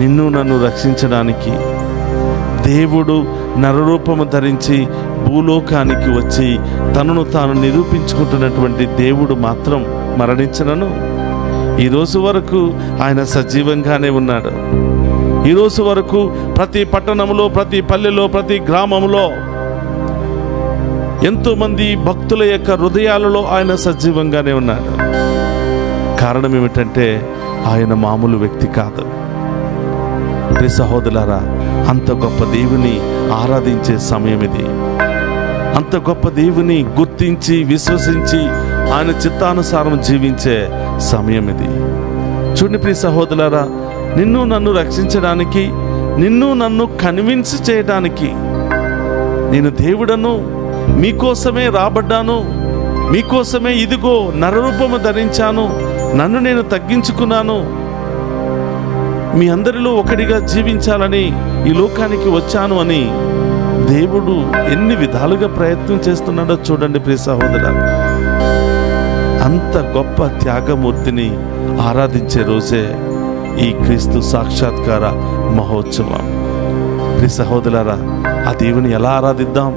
నిన్ను నన్ను రక్షించడానికి దేవుడు నరరూపము ధరించి భూలోకానికి వచ్చి తనను తాను నిరూపించుకుంటున్నటువంటి దేవుడు మాత్రం మరణించినను ఈరోజు వరకు ఆయన సజీవంగానే ఉన్నాడు. ఈరోజు వరకు ప్రతి పట్టణంలో, ప్రతి పల్లెలో, ప్రతి గ్రామంలో ఎంతోమంది భక్తుల యొక్క హృదయాలలో ఆయన సజీవంగానే ఉన్నాడు. కారణం ఏమిటంటే ఆయన మామూలు వ్యక్తి కాదు. ప్రియ సహోదరులారా, అంత గొప్ప దేవుని ఆరాధించే సమయం ఇది. అంత గొప్ప దేవుని గుర్తించి విశ్వసించి ఆయన చిత్తానుసారం జీవించే సమయం ఇది. చూడండి ప్రియ సహోదరులారా, నిన్ను నన్ను రక్షించడానికి, నిన్ను నన్ను కన్విన్స్ చేయడానికి, నేను దేవుడను, మీకోసమే రాబడ్డాను, మీకోసమే ఇదిగో నరరూపము ధరించాను, నన్ను నేను తగ్గించుకున్నాను, మీ అందరిలో ఒకటిగా జీవించాలని ఈ లోకానికి వచ్చాను అని దేవుడు ఎన్ని విధాలుగా ప్రయత్నం చేస్తున్నాడో చూడండి ప్రియ సహోదరా. అంత గొప్ప త్యాగమూర్తిని ఆరాధించే రోజే ఈ క్రీస్తు సాక్షాత్కార మహోత్సవం. ప్రియ సహోదరులారా, ఆ దేవుని ఎలా ఆరాధిద్దాం?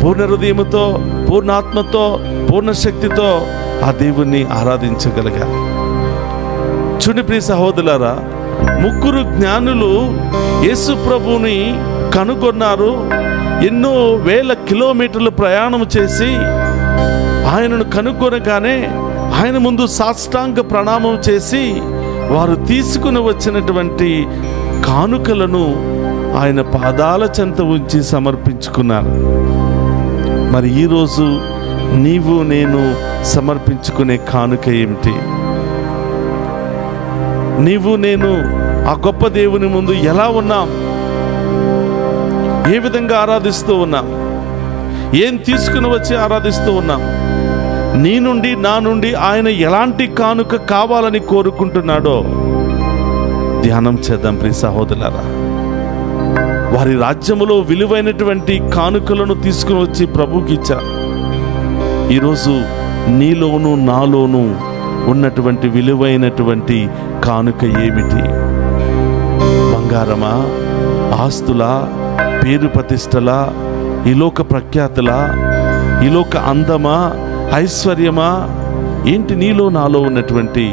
పూర్ణ హృదయముతో, పూర్ణ ఆత్మతో, పూర్ణ శక్తితో ఆ దేవుణ్ణి ఆరాధించగలగాలి. చూడండి ప్రియ సహోదరులారా, ముగ్గురు జ్ఞానులు యేసు ప్రభువుని కనుగొన్నారు. ఎన్నో వేల కిలోమీటర్లు ప్రయాణం చేసి ఆయనను కనుగొనగానే ఆయన ముందు సాష్టాంగ ప్రణామం చేసి వారు తీసుకుని వచ్చినటువంటి కానుకలను ఆయన పాదాల చెంత ఉంచి సమర్పించుకున్నారు. మరి ఈరోజు నీవు నేను సమర్పించుకునే కానుక ఏమిటి? నీవు నేను ఆ గొప్ప దేవుని ముందు ఎలా ఉన్నాం, ఏ విధంగా ఆరాధిస్తూ ఉన్నాం, ఏం తీసుకుని వచ్చి ఆరాధిస్తూ ఉన్నాం, నీ నుండి నా నుండి ఆయన ఎలాంటి కానుక కావాలని కోరుకుంటున్నాడో ధ్యానం చేద్దాం ప్రియ సహోదరులారా. వారి రాజ్యములో విలువైనటువంటి కానుకలను తీసుకుని వచ్చి ప్రభువుకి ఇచ్చారు. ఈరోజు నీలోను నాలోను ఉన్నటువంటి విలువైనటువంటి కానుక ఏమిటి? బంగారమా, ఆస్తులా, పేరు ప్రతిష్టలా, ఈలోక ప్రఖ్యాతులా, ఈలోక అందమా, ఐశ్వర్యమా? ఏంటి నీలో నాలో ఉన్నటువంటి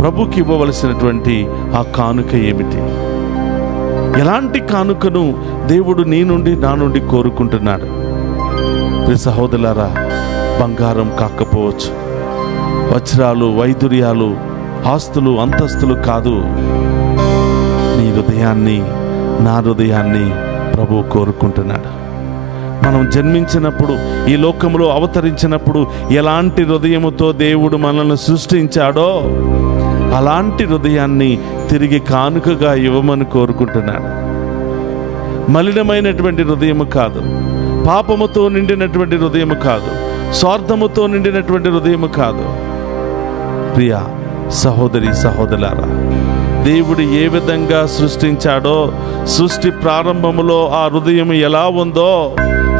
ప్రభుకి ఇవ్వవలసినటువంటి ఆ కానుక ఏమిటి? ఎలాంటి కానుకను దేవుడు నీ నుండి నా నుండి కోరుకుంటున్నాడు? ప్రియ సహోదరులారా, బంగారం కాకపోవచ్చు, వజ్రాలు, వైదుర్యాలు, ఆస్తులు, అంతస్తులు కాదు. నీ హృదయాన్ని, నా హృదయాన్ని ప్రభు కోరుకుంటున్నాడు. మనం జన్మించినప్పుడు, ఈ లోకంలో అవతరించినప్పుడు ఎలాంటి హృదయముతో దేవుడు మనల్ని సృష్టించాడో అలాంటి హృదయాన్ని తిరిగి కానుకగా ఇవ్వమని కోరుకుంటున్నాడు. మలినమైనటువంటి హృదయము కాదు, పాపముతో నిండినటువంటి హృదయము కాదు, స్వార్థముతో నిండినటువంటి హృదయము కాదు. ప్రియ సహోదరి సహోదరులారా, దేవుడు ఏ విధంగా సృష్టించాడో, సృష్టి ప్రారంభములో ఆ హృదయం ఎలా ఉందో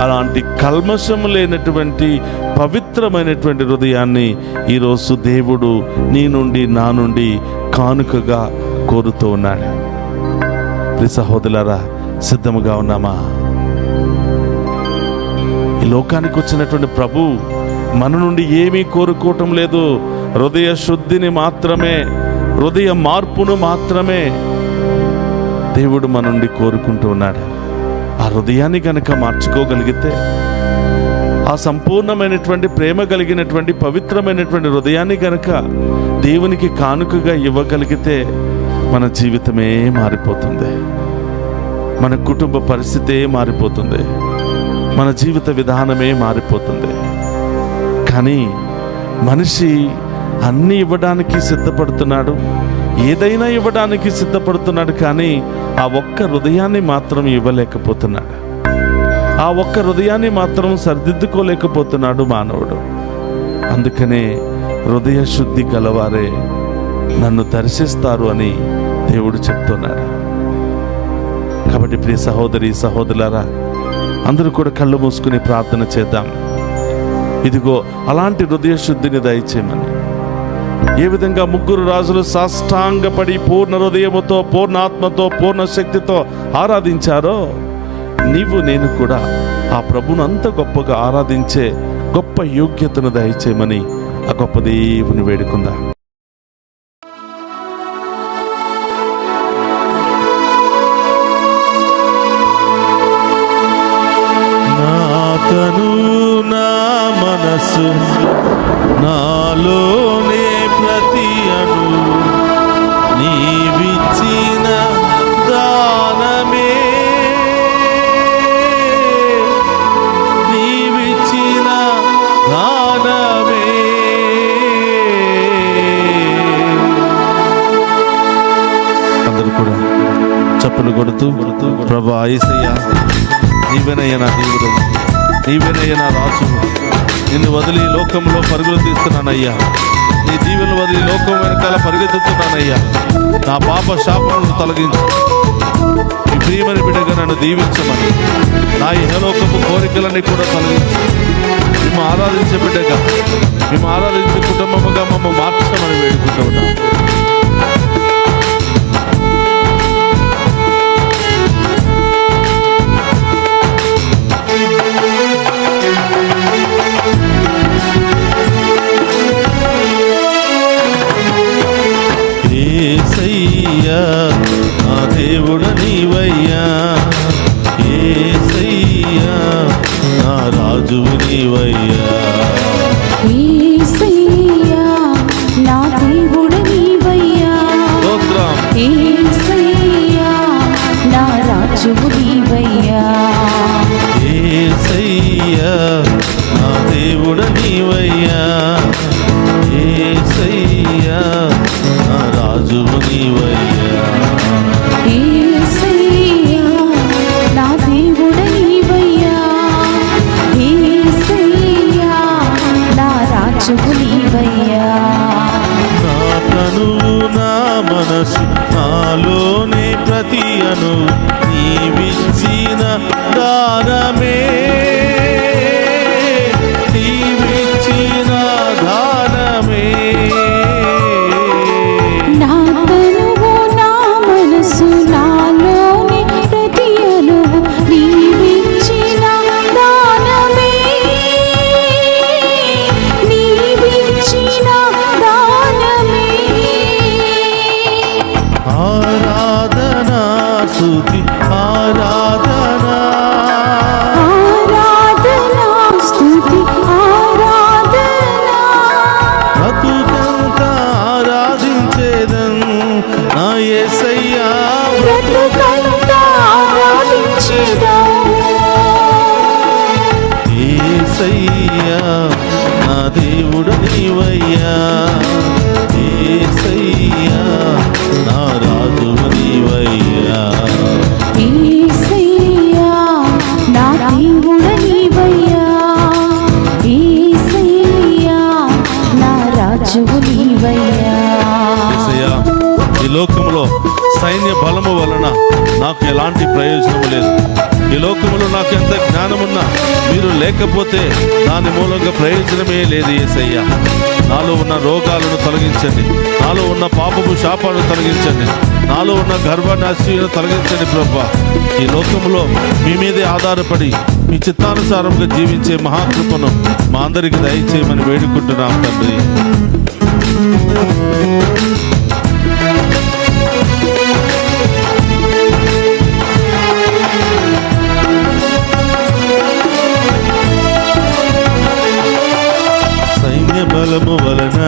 అలాంటి కల్మషము లేనటువంటి పవిత్రమైనటువంటి హృదయాన్ని ఈరోజు దేవుడు నీ నుండి నా నుండి కానుకగా కోరుతూ ఉన్నాడు. ప్రియ సహోదరులారా, సిద్ధముగా ఉన్నామా? ఈ లోకానికి వచ్చినటువంటి ప్రభు మన నుండి ఏమీ కోరుకోవటం లేదు. హృదయ శుద్ధిని మాత్రమే, హృదయ మార్పును మాత్రమే దేవుడు మన నుండి కోరుకుంటూ ఉన్నాడు. ఆ హృదయాన్ని కనుక మార్చుకోగలిగితే, ఆ సంపూర్ణమైనటువంటి ప్రేమ కలిగినటువంటి పవిత్రమైనటువంటి హృదయాన్ని కనుక దేవునికి కానుకగా ఇవ్వగలిగితే మన జీవితమే మారిపోతుంది, మన కుటుంబ పరిస్థితే మారిపోతుంది, మన జీవిత విధానమే మారిపోతుంది. కానీ మనిషి అన్నీ ఇవ్వడానికి సిద్ధపడుతున్నాడు, ఏదైనా ఇవ్వడానికి సిద్ధపడుతున్నాడు, కానీ ఆ ఒక్క హృదయాన్ని మాత్రం ఇవ్వలేకపోతున్నాడు. ఆ ఒక్క హృదయాన్ని మాత్రం సరిదిద్దుకోలేకపోతున్నాడు మానవుడు. అందుకనే హృదయ శుద్ధి గలవారే నన్ను దర్శిస్తారు అని దేవుడు చెప్తున్నాడు. కాబట్టి ప్రియ సహోదరి సహోదరులారా, అందరూ కూడా కళ్ళు మూసుకుని ప్రార్థన చేద్దాం. ఇదిగో అలాంటి హృదయ శుద్ధిని దయచేయమని. ఏ విధంగా ముగ్గురు రాజులు సాష్టాంగపడి పూర్ణ హృదయముతో, పూర్ణ ఆత్మతో, పూర్ణ శక్తితో ఆరాధించారో, నీవు నేను కూడా ఆ ప్రభును అంత గొప్పగా ఆరాధించే గొప్ప యోగ్యతను దయచేయమని ఆ గొప్ప దేవుని వేడుకుందాం. నా తను, నా మనసు, నాలోనే ప్రతి అణు నీవిచ్చిన దానమే, నీవిచ్చిన దానమే. అందరూ కూడా చప్పులు కొడుతూ, ప్రభువా యేసయ్యా, నీవేనయ్యా నా దేవుడు, నీవేనయ్యా నా రాజు, నిన్ను వదిలి లోకంలో పరుగులు తీస్తున్నానయ్యా, నీ దీవెనలు వదిలి లోకం వెనకాల పరిగెత్తుతున్నానయ్యా. నా పాప శాపములను తొలగించు, నీ ప్రియమైన బిడ్డగా నన్ను దీవించమని, నా ఇహలోకపు కోరికలన్నీ కూడా తొలగించు. మేము ఆరాధించే బిడ్డగా, మేము ఆరాధించే కుటుంబముగా మమ్మల్ని మార్చమని వేడుకుంటూ ఉన్నాం. యేసయ్యా నా దేవుడ నీవయ్యా, యేసయ్యా నా రాజువు నీవయ్యా, యేసయ్యా నా దేవుడ నీవయ్యా, స్తోత్రం. యేసయ్యా నా రాజువు నీవయ్యా, యేసయ్యా నా దేవుడ నీవయ్యా, యేసయ్యా నా రాజువు నీవయ్యా. సైన్య బలము వలన నాకు ఎలాంటి ప్రయోజనం లేదు. ఈ లోకములో నాకు ఎంత జ్ఞానమున్నా మీరు లేకపోతే దాని మూలంగా ప్రయోజనమే లేదు యేసయ్యా. నాలో ఉన్న రోగాలను తొలగించండి, నాలో ఉన్న పాపపు శాపాలను తొలగించండి, నాలో ఉన్న గర్భాన్ని అసూయను తొలగించండి ప్రభా. ఈ లోకంలో మీ మీదే ఆధారపడి మీ చిత్తానుసారంగా జీవించే మహాకృపను మా అందరికి దయచేయమని వేడుకుంటున్నాం తండ్రి. సైన్య బలము వలన,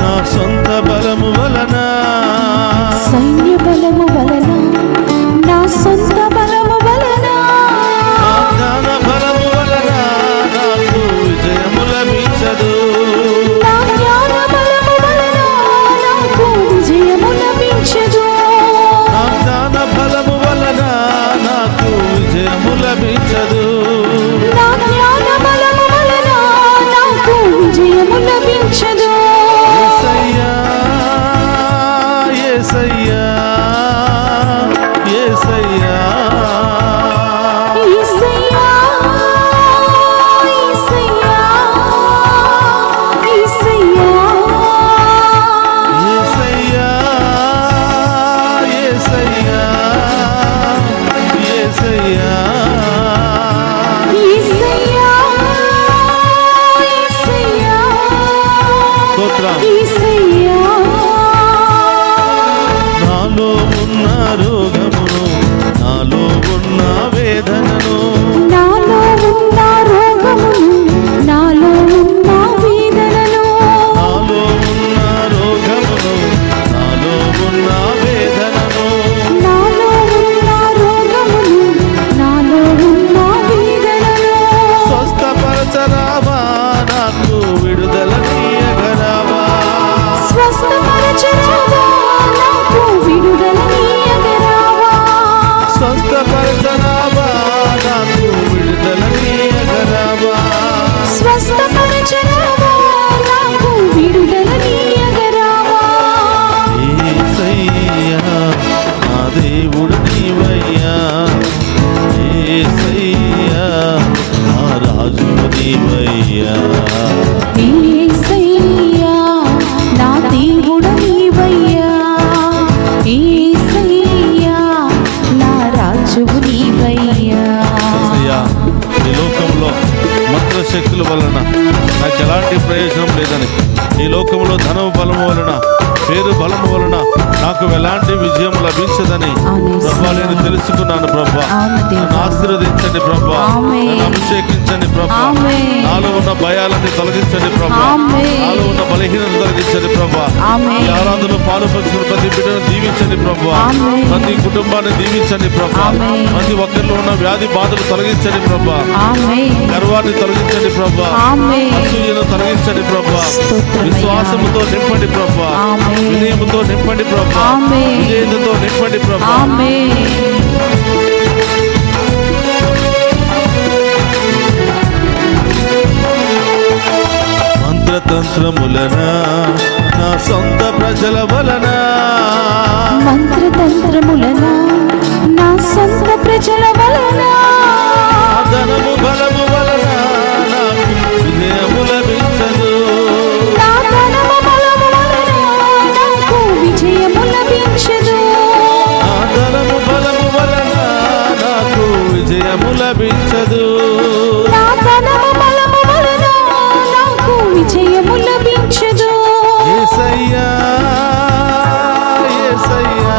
నా సొంత బలము వలన, సైన్య బలము వలన, నా సొంత బలము వలన, నా జ్ఞాన బలము వలన నాకు విజయము లభించదు. నా జ్ఞాన బలము వలన నాకు విజయము లభించదు. నా జ్ఞాన బలము వలన నాకు విజయము లభించదు. నా జ్ఞాన బలము వలన నాకు విజయము లభించదు. యేసయ్యా, యేసయ్యా, యేసయ్యా, యేసయ్యా, యేసయ్యా, యేసయ్యా, యేసయ్యా, యేసయ్యా, యేసయ్యా. యేసయ్యా, యేసయ్యా, స్తోత్రం. యేసయ్యా. నాలో ఉన్న రోగమును, నాలో ఉన్న వేదనను, నాలో ఉన్న రోగమును, నాలో ఉన్న వేదనను, నాలో ఉన్న రోగమును, నాలో ఉన్న వేదనను నాలో ఉన్న రోగమును, నాలో ఉన్న వేదనను స్వస్థపరచరావా, నాకు విడుదల నీయగరావా. స్వస్థపరచరావా, నాకు విడుదల నీయగరావా. స్వస్థపరచరావా, నాకు విడుదల నీయగరావా. స్వస్థపరచరావా, నాకు విడుదల నీయగరావా. యేసయ్యా, నా దేవుడు నీవయ్యా. యేసయ్యా, నా రాజు నీవయ్యా. యేసయ్యా, నా దేవుడు నీవయ్యా. యేసయ్యా, నా రాజువు నీవయ్యా. యేసయ్యా, ఈ లోకంలో మంత్రశక్తుల వలన నాకు ఎలాంటి ప్రయోజనం లేదని, ఈ లోకంలో ధనము బలము వలన, పేరు బలము వలన నాకు ఎలాంటి విజయం లభించదని ఆమేన్. ప్రభా నేను తెలుసుకున్నాను ప్రభా. ఆమేన్ దేవా. నన్ను ఆశీర్వదించండి ప్రభా, ఆమేన్. నన్ను అభిషేకించండి ప్రభా. ఆమేన్. నాలో ఉన్న భయాలని తొలగించండి ప్రభా, ఆమేన్. నాలో ఉన్న బలహీనత తొలగించండి ప్రభా. ఆమేన్. ఈ ఆరాధనలో పాలుపంచుకున్న ప్రతి బిడ్డను దీవించండి ప్రభా, ఆమేన్. ప్రతి కుటుంబాన్ని దీవించండి ప్రభా, ఆమేన్. ప్రతి ఒక్కరిలో ఉన్న వ్యాధి బాధలు తొలగించండి ప్రభా, ఆమేన్. గర్వాన్ని తొలగించండి ప్రభా, ఆమేన్. అసూయను తొలగించండి ప్రభా, స్తోత్రమయ్యా. విశ్వాసముతో నింపండి ప్రభా, ఆమేన్. వినయముతో నింపండి ప్రభా, ఆమేన్. విజయంతో నింపండి ప్రభా. ఆమేన్. మంత్రతంత్రములన, నా సొంత ప్రజల వలన, మంత్రతంత్రములన, నా సొంత ప్రజల వలన, ఆ ధనము బలము వలన నాకు విజయము లభించదు. నా ధనము బలము వలన నాకు విజయము లభించదు. ఆ ధనము బలము వలన నాకు విజయము లభించదు. నా ధనము బలము వలన నాకు విజయము లభించదు. యేసయ్యా, యేసయ్యా,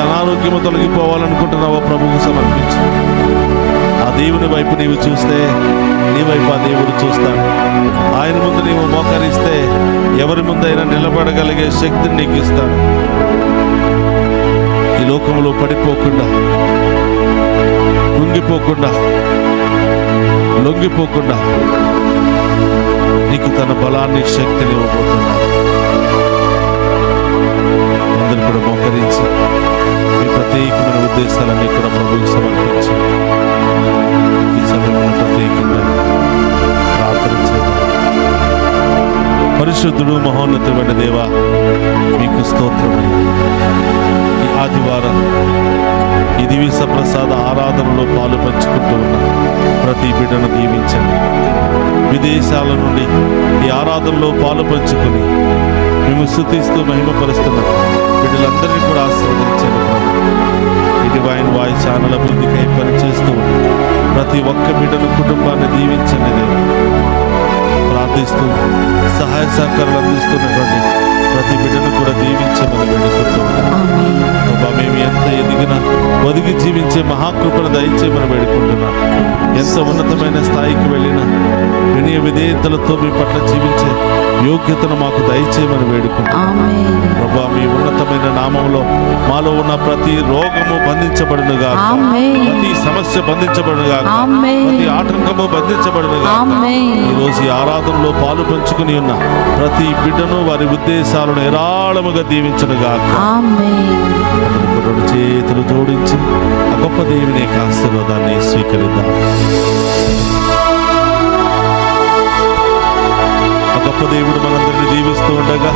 అనారోగ్యము తొలగిపోవాలనుకుంటున్నావో ప్రభువుకు సమర్పించు. ఆ దేవుని వైపు నీవు చూస్తే నీ వైపు ఆ దేవుడు చూస్తాడు. ఆయన ముందు నీవు మోకరిస్తే ఎవరి ముందైనా నిలబడగలిగే శక్తిని నీకు ఇస్తాడు. ఈ లోకంలో పడిపోకుండా, కృంగిపోకుండా, లొంగిపోకుండా నీకు తన బలాన్ని, శక్తిని ఇవ్వబోతున్నాడు. అందరూ కూడా మోకరించి మీ ప్రత్యేకమైన ఉద్దేశాలన్నీ కూడా ప్రభువుకు సమర్పించి ఈ సమయంలో ప్రత్యేకంగా ప్రార్థన చేద్దాం. పరిశుద్ధుడు, మహోన్నతమైన దేవా, మీకు స్తోత్రమయ్యా. ఈ ఆదివారం ఈ దివ్య ప్రసాద ఆరాధనలో పాలు పంచుకుంటూ ఉన్న ప్రతి బిడ్డను దీవించండి. విదేశాల నుండి ఈ ఆరాధనలో పాలు పంచుకొని మేము స్తుతిస్తూ మహిమపరుస్తున్న బిడ్డలందరినీ కూడా ఆశీర్వదించండి ప్రభు. ఈ డివైన్ వాయిస్ ఛానల్ అభివృద్ధికై పనిచేస్తూ ఉన్న ప్రతి ఒక్క బిడ్డను, కుటుంబాన్ని దీవించండి దేవా. ప్రార్థిస్తూ సహాయ సహకారాలు అందిస్తున్నటువంటి ప్రతి బిడ్డను కూడా దీవించమని వేడుకుంటూ ఉన్నాం. మేము ఎంత ఎదిగినా ఒదిగి జీవించే మహాకృపను దయచేయమని వేడుకుంటున్నాం. ఎంత ఉన్నతమైన స్థాయికి వెళ్ళినా వినయ విధేయతలతో మీ పట్ల జీవించే యోగ్యతను మాకు దయచేయమని వేడుకుంటున్నాం. ప్రభా, మీ ఉన్నతమైన నామంలో మాలో ఉన్న ప్రతి రోగము బంధించబడునుగా, ప్రతి సమస్య బంధించబడునుగా, ప్రతి ఆటంకము బంధించబడునుగా. ఈ రోజు ఈ ఆరాధనలో పాలు పంచుకుని ఉన్న ప్రతి బిడ్డను, వారి ఉద్దేశాలను ఏరాళముగా దీవించునుగా. రెండు చేతులు జోడించి ఆ గొప్ప దేవుని యొక్క ఆశీర్వాదాన్ని స్వీకరిద్దాం. ఆ గొప్ప దేవుడు మనందరినీ దీవిస్తూ ఉండగా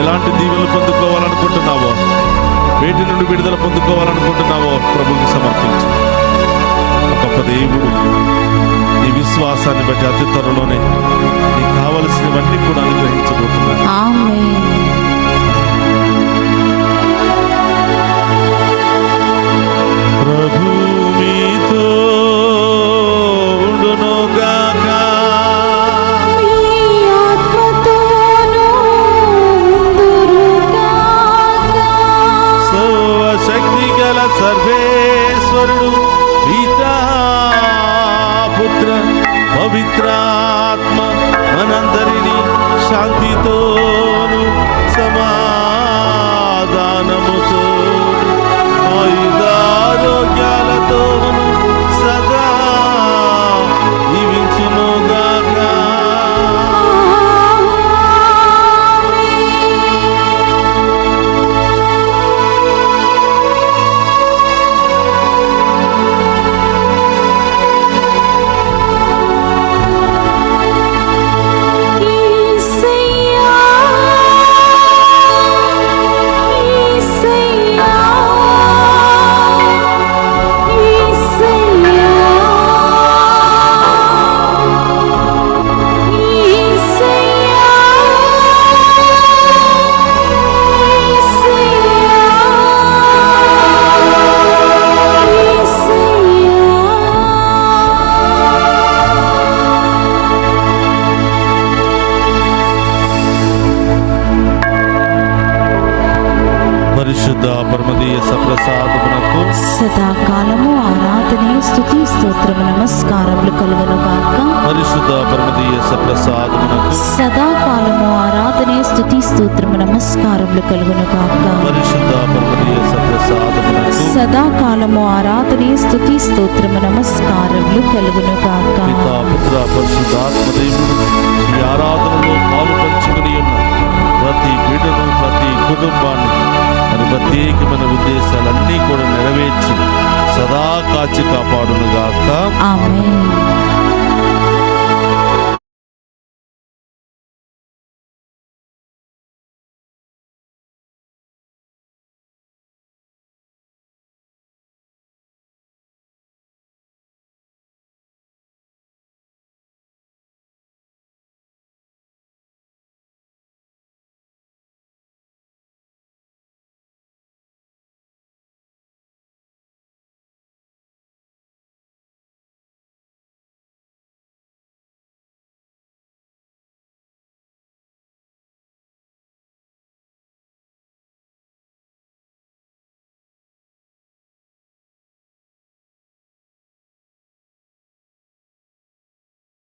ఎలాంటి దీవెనలు పొందుకోవాలనుకుంటున్నావో, వేటి నుండి విడుదల పొందుకోవాలనుకుంటున్నావో ప్రభువుకు సమర్పించు. ఆ గొప్ప దేవుడు నీ విశ్వాసాన్ని బట్టి అతి త్వరలోనే నీకు కావలసినవన్నీ కూడా అనుగ్రహించబోతున్నాడు. ప్రభు మీతో ఉండునుగాక. సర్వశక్తి గల సర్వేశ్వరుడు పితా, పుత్ర, పవిత్రాత్మ మనందరినీ శాంతితోను సమాధానముతో ఆయుధారోగ్యాలతోను సదా దీవించునుగాక. పరిశుద్ధ పరమదీయ సప్రసాదమునకు సదాకాలము ఆరాధనే, స్తుతి, స్తోత్రము, నమస్కారములు కలుగును గాక. పరిశుద్ధ పరమదీయ సప్రసాదమునకు సదాకాలము ఆరాధనే, స్తుతి, స్తోత్రము, నమస్కారములు కలుగును గాక. పరిశుద్ధ పరమదీయ సప్రసాదమునకు సదాకాలము ఆరాధనే, స్తుతి, స్తోత్రము, నమస్కారములు కలుగును గాక. పితా, పుత్ర, పరిశుద్ధాత్మ దేవుడు ఈ ఆరాధనలో పాలు పంచుకుని ఉన్న ప్రతి బిడ్డను, ప్రతి కుటుంబాన్ని మరి ప్రత్యేకమైన ఉద్దేశాలన్నీ కూడా నెరవేర్చి సదా కాచి కాపాడునుగాక. ఆమేన్.